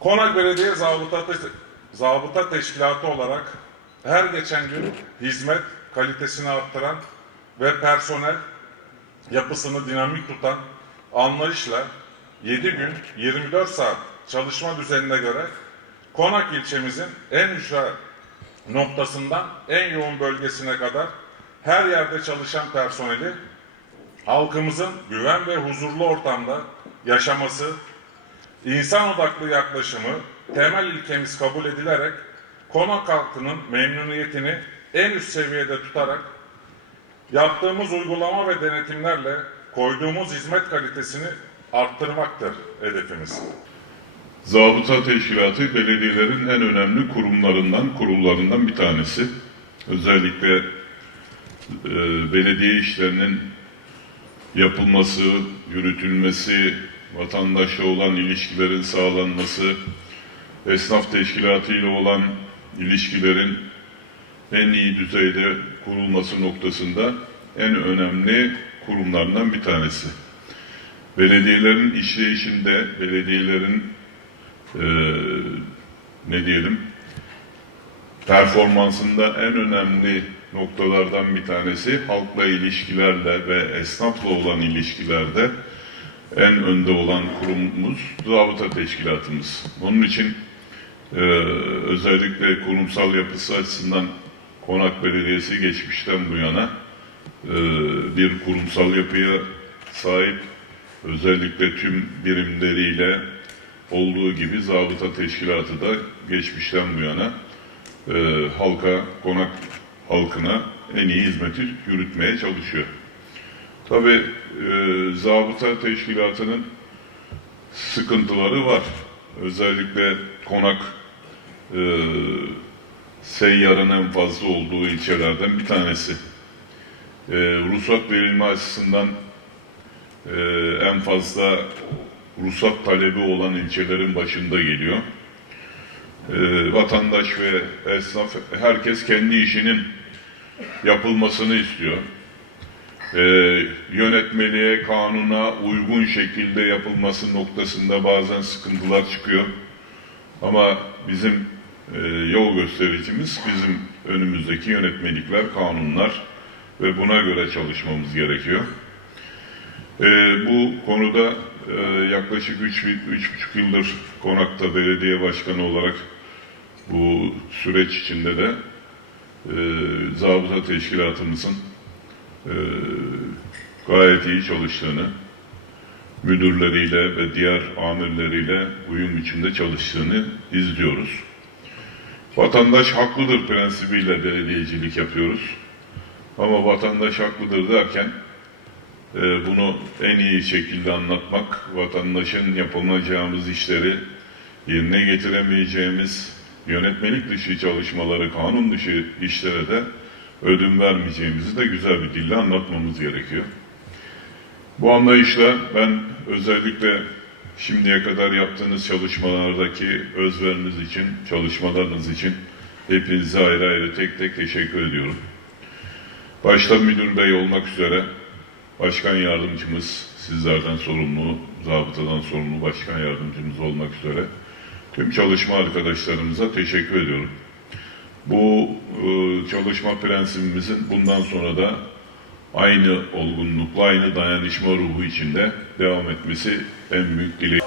Konak Belediye Zabıta, Te- Zabıta Teşkilatı olarak her geçen gün hizmet kalitesini arttıran ve personel yapısını dinamik tutan anlayışla 7 gün 24 saat çalışma düzenine göre Konak ilçemizin en ücra noktasından en yoğun bölgesine kadar her yerde çalışan personeli halkımızın güven ve huzurlu ortamda yaşaması, insan odaklı yaklaşımı temel ilkemiz kabul edilerek konak halkının memnuniyetini en üst seviyede tutarak yaptığımız uygulama ve denetimlerle koyduğumuz hizmet kalitesini arttırmaktır hedefimiz. Zabıta Teşkilatı belediyelerin en önemli kurumlarından, kurullarından bir tanesi. Özellikle e, belediye işlerinin yapılması, yürütülmesi, vatandaşla olan ilişkilerin sağlanması, esnaf teşkilatı ile olan ilişkilerin en iyi düzeyde kurulması noktasında en önemli kurumlardan bir tanesi. Belediyelerin işleyişinde, belediyelerin eee, ne diyelim performansında en önemli noktalardan bir tanesi halkla ilişkilerle ve esnafla olan ilişkilerde en önde olan kurumumuz zabıta teşkilatımız. Onun için eee, özellikle kurumsal yapısı açısından Konak Belediyesi geçmişten bu yana eee, bir kurumsal yapıya sahip özellikle tüm birimleriyle olduğu gibi zabıta teşkilatı da geçmişten bu yana e, halka, konak halkına en iyi hizmeti yürütmeye çalışıyor. Tabi e, zabıta teşkilatının sıkıntıları var. Özellikle konak e, seyyarın en fazla olduğu ilçelerden bir tanesi. E, ruhsat verilme açısından e, en fazla ruhsat talebi olan ilçelerin başında geliyor. Ee, vatandaş ve esnaf herkes kendi işinin yapılmasını istiyor. Ee, yönetmeliğe, kanuna uygun şekilde yapılması noktasında bazen sıkıntılar çıkıyor. Ama bizim e, yol göstericimiz bizim önümüzdeki yönetmelikler, kanunlar ve buna göre çalışmamız gerekiyor. Ee, bu konuda e, yaklaşık 3,5 yıldır Konak'ta belediye başkanı olarak bu süreç içinde de e, zabıta teşkilatımızın e, gayet iyi çalıştığını, müdürleriyle ve diğer amirleriyle uyum içinde çalıştığını izliyoruz. Vatandaş haklıdır prensibiyle belediyecilik yapıyoruz. Ama vatandaş haklıdır derken ee, bunu en iyi şekilde anlatmak, vatandaşın yapamayacağımız işleri yerine getiremeyeceğimiz yönetmelik dışı çalışmaları, kanun dışı işlere de ödün vermeyeceğimizi de güzel bir dille anlatmamız gerekiyor. Bu anlayışla ben özellikle şimdiye kadar yaptığınız çalışmalardaki özveriniz için, çalışmalarınız için hepinize ayrı ayrı tek tek teşekkür ediyorum. Başta müdür bey olmak üzere Başkan yardımcımız, sizlerden sorumlu, zabıtadan sorumlu başkan yardımcımız olmak üzere tüm çalışma arkadaşlarımıza teşekkür ediyorum. Bu e, çalışma prensibimizin bundan sonra da aynı olgunlukla, aynı dayanışma ruhu içinde devam etmesi en büyük dileğim.